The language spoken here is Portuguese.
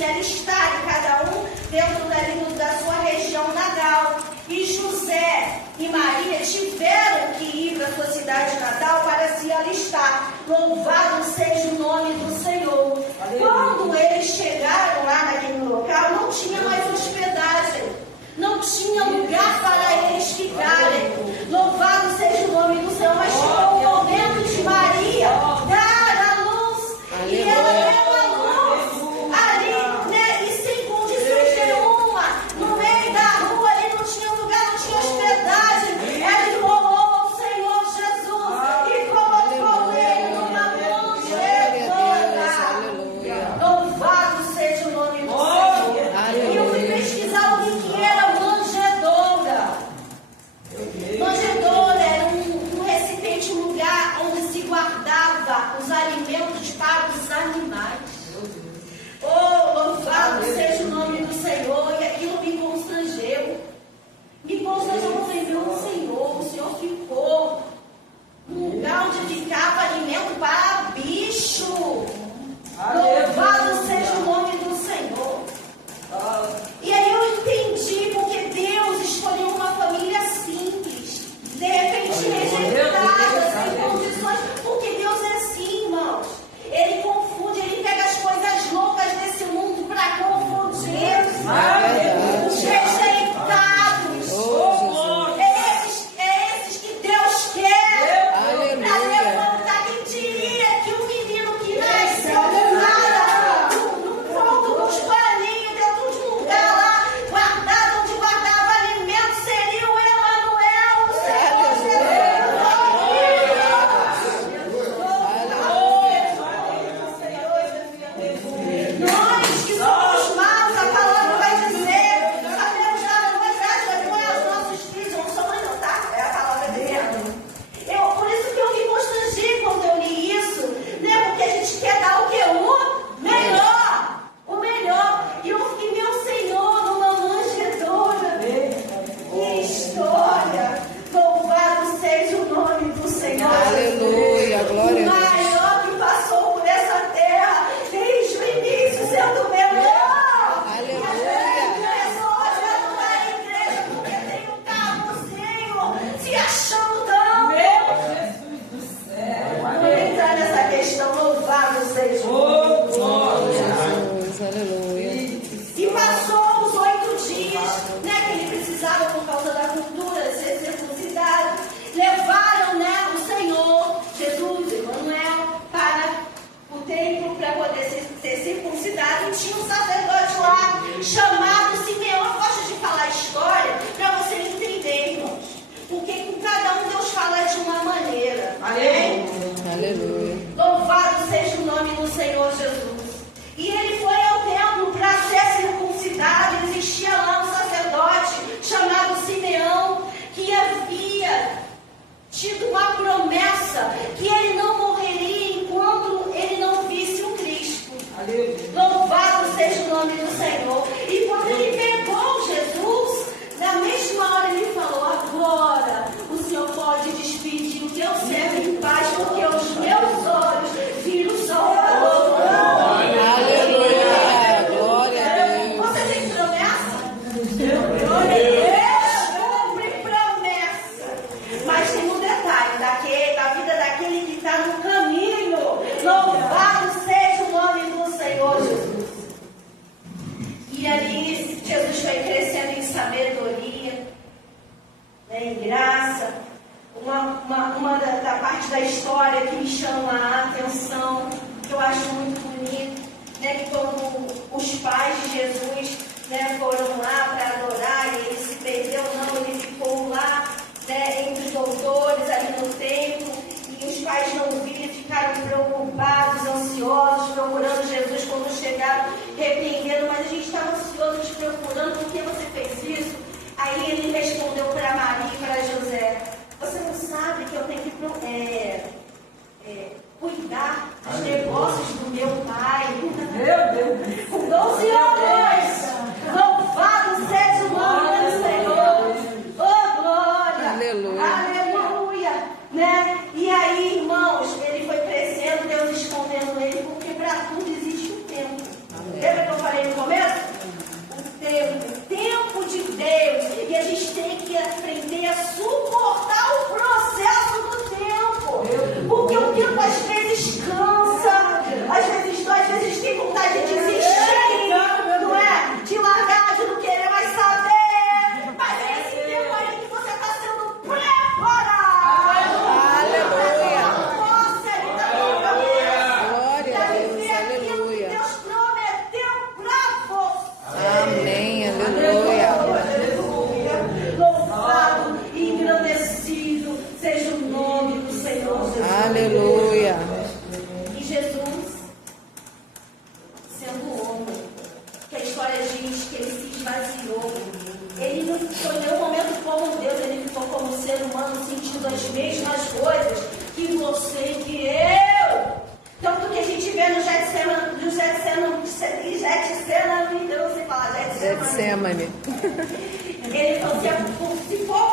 se alistarem, cada um dentro da sua região natal. E José e Maria tiveram que ir para a sua cidade natal para se alistar. Louvado seja o nome do Senhor. Quando eles chegaram lá naquele local, não tinha mais hospedagem, não tinha lugar para eles ficarem. Louvado seja o nome do Senhor. Mas chegou o momento de Maria dar a luz. E ela deu a luz ali, né? E sem condições nenhuma, no meio da rua ali, não tinha lugar, não tinha hospedagem. Ela imolou ao Senhor Jesus e colocou ele numa manjedoura. Louvado seja o nome do Senhor. E eu fui pesquisar o que era manjedoura. Manjedoura era um recipiente, um lugar onde se guardava os alimentos para os animais. Oh, louvado seja o nome do Senhor. E aquilo me constrangeu. Eu falei, meu Senhor, o Senhor ficou num lugar onde ficava alimento para bicho. Louvado seja o nome do Senhor. E aí eu entendi porque Deus escolheu uma família simples, de repente rejeitada, sem condições, porque Deus é assim, irmãos. Ele confunde, ele pega as coisas loucas desse mundo para confundir os rejeitados. É esses que Deus quer para levantar. Quem diria que o menino que nasceu do nada, no fundo dos paninhos, dentro de um lugar lá, guardado, onde guardava alimento, seria o Emanuel, o Senhor Jesus. Nós que somos maus, a palavra vai dizer, sabemos dar uma graça, não é aos nossos filhos, não sou mãe, não, tá? É a palavra dizendo. Por isso que eu me constrangi quando eu li isso, né? Porque a gente quer dar o quê? O melhor. O melhor. E eu fiquei, meu Senhor, numa manjedoura. Que história. Louvado seja o nome do Senhor. Aleluia, glória a Deus. O maior que passou por essa terra desde o início, sendo o menor. Aleluia. E a gente começou olhando na igreja porque tem um carrozinho se achando tão. Vamos entrar nessa questão. Louvado seja o nome do Senhor. Jesus, aleluia. E passou os 8 dias, né, que ele precisava por causa da cultura ser circuncidado. Levaram, né, o Senhor, Jesus, Emanuel, para o templo para poder ser circuncidado. E tinha um sacerdote lá chamado Simeão. Eu gosto de falar a história para vocês entenderem, irmãos. Porque com cada um Deus fala de uma maneira. Amém? Aleluia. Louvado seja o nome do Senhor Jesus. E ele foi ao templo para ser circuncidado. Existia lá um sacerdote chamado Simeão, que havia tido uma promessa que ele não morreria enquanto ele não visse o Cristo. Louvado seja o nome do Senhor. E quando ele pegou Jesus, na mesma hora ele falou: agora o Senhor pode despedir o teu servo em paz, porque os meus olhos viram o Salvador. Aleluia, glória a Deus. Você tem promessa? Glória a Deus, cumpre promessa. Mas tem um detalhe da vida daquele que está no caminho. Louvado seja o nome do Senhor Jesus. E ali Jesus foi crescendo em sabedoria, né, em graça. Uma da parte da história que me chama a atenção, que eu acho muito bonito, né, que quando os pais de Jesus, né, foram lá para adorar, e ele se perdeu, não, ele ficou lá, né, entre os doutores ali no templo, e os pais não viram, ficaram preocupados, ansiosos, procurando Jesus. Quando chegaram, repreendendo: mas a gente estava ansioso te procurando, por que você fez isso? Aí ele respondeu para Maria e para José: você não sabe que eu tenho que cuidar dos negócios do meu pai? Meu Deus! Com 12 anos! Louvado seja o nome do Senhor! Oh, glória! Aleluia! Aleluia! Né? E aí, irmãos, ele foi crescendo, Deus escondendo ele, porque para tudo existe um tempo. Lembra que eu falei no Jesus, que ele se esvaziou. Ele não foi em nenhum momento como Deus, ele ficou como ser humano, sentindo as mesmas coisas que você e que eu. Tanto que a gente vê no Getsemane, Getsemane. ele falou assim, se for